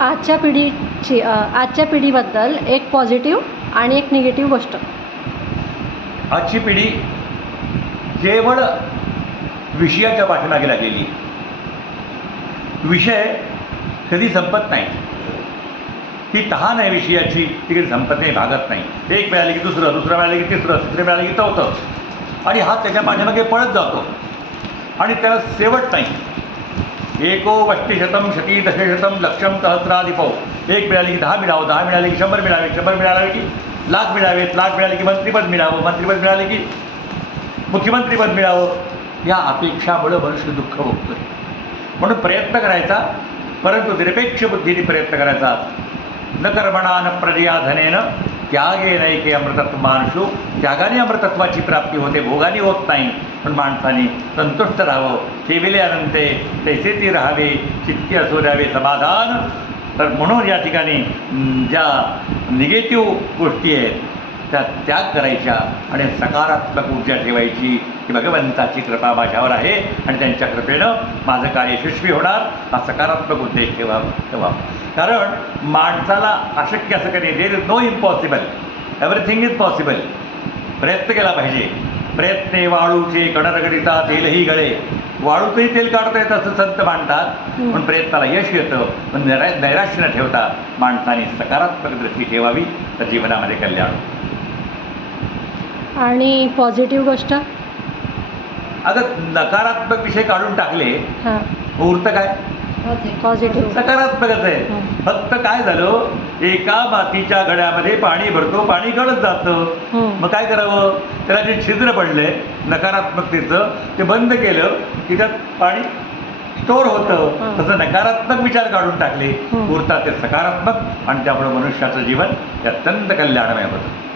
आजच्या पिढीबद्दल एक पॉझिटिव्ह आणि एक निगेटिव्ह गोष्ट. आजची पिढी केवळ विषयाच्या पाठीमागे लागलेली. विषय कधी संपत नाही. ती तहान आहे विषयाची, ती कधी संपत नाही, भागत नाही. एक मिळाले की दुसरं, दुसरं मिळाले की तिसरं, तिसरं मिळाले की चौथं, आणि हा त्याच्या पाठीमागे पळत जातो आणि त्याला शेवट नाही. एको वष्टिशतम शती दशशतम लक्षम सहस्राधिपो. एक मिळाले की 10 मिळावं, 10 मिळाले की 100 मिळावे, 100 मिळाले की लाख मिळावेत, लाख मिळाले की मंत्रिपद मिळावं, मंत्रिपद मिळाले की मुख्यमंत्रीपद मिळावं. या अपेक्षामुळं मनुष्य दुःख भोगतोय. म्हणून प्रयत्न करायचा, परंतु निरपेक्ष बुद्धीने प्रयत्न करायचा. न कर्मणा न प्रजया धनेन त्यागे नैके अमृतत्व मानुषू. त्यागाने अमृतत्वाची प्राप्ती होते, भोगाने होत नाही. पण माणसाने संतुष्ट राहावं. ठेविले अनंते तैसे ती राहावे, चित्ती असो द्यावे समाधान. तर म्हणून या ठिकाणी ज्या निगेटिव्ह गोष्टी आहेत त्या त्याग करायच्या आणि सकारात्मक ऊर्जा ठेवायची की भगवंताची कृपा माझ्यावर आहे आणि त्यांच्या कृपेनं माझं कार्य यशस्वी होणार, हा सकारात्मक उद्देश ठेवावा. कारण माणसाला अशक्य असं काही there is no impossible, everything is possible. प्रयत्न केला पाहिजे. प्रयत्ने वाळूचे कणरगडिता तेलही गळे. वाळूतही तेल काढता येतं असं संत मांडतात, पण प्रयत्नाला यश येतं. पण नैराश्य न ठेवता माणसाने सकारात्मक दृष्टी ठेवावी, तर जीवनामध्ये कल्याण. आणि पॉझिटिव्ह गोष्ट, आता नकारात्मक विषय काढून टाकले, हां, उरतं काय? पॉझिटिव्ह. सकारात्मकच आहे. फक्त काय झालं, एका मातीच्या घड्यामध्ये पाणी भरतो, पाणी गळत जातं. मग काय करावं? त्याला जे छिद्र पडलंय नकारात्मकतेचं, ते बंद केलं की त्यात पाणी स्टोअर होतं. तसं नकारात्मक विचार काढून टाकले, उरतात ते सकारात्मक, आणि त्यामुळे मनुष्याचं जीवन अत्यंत कल्याणमय होतं.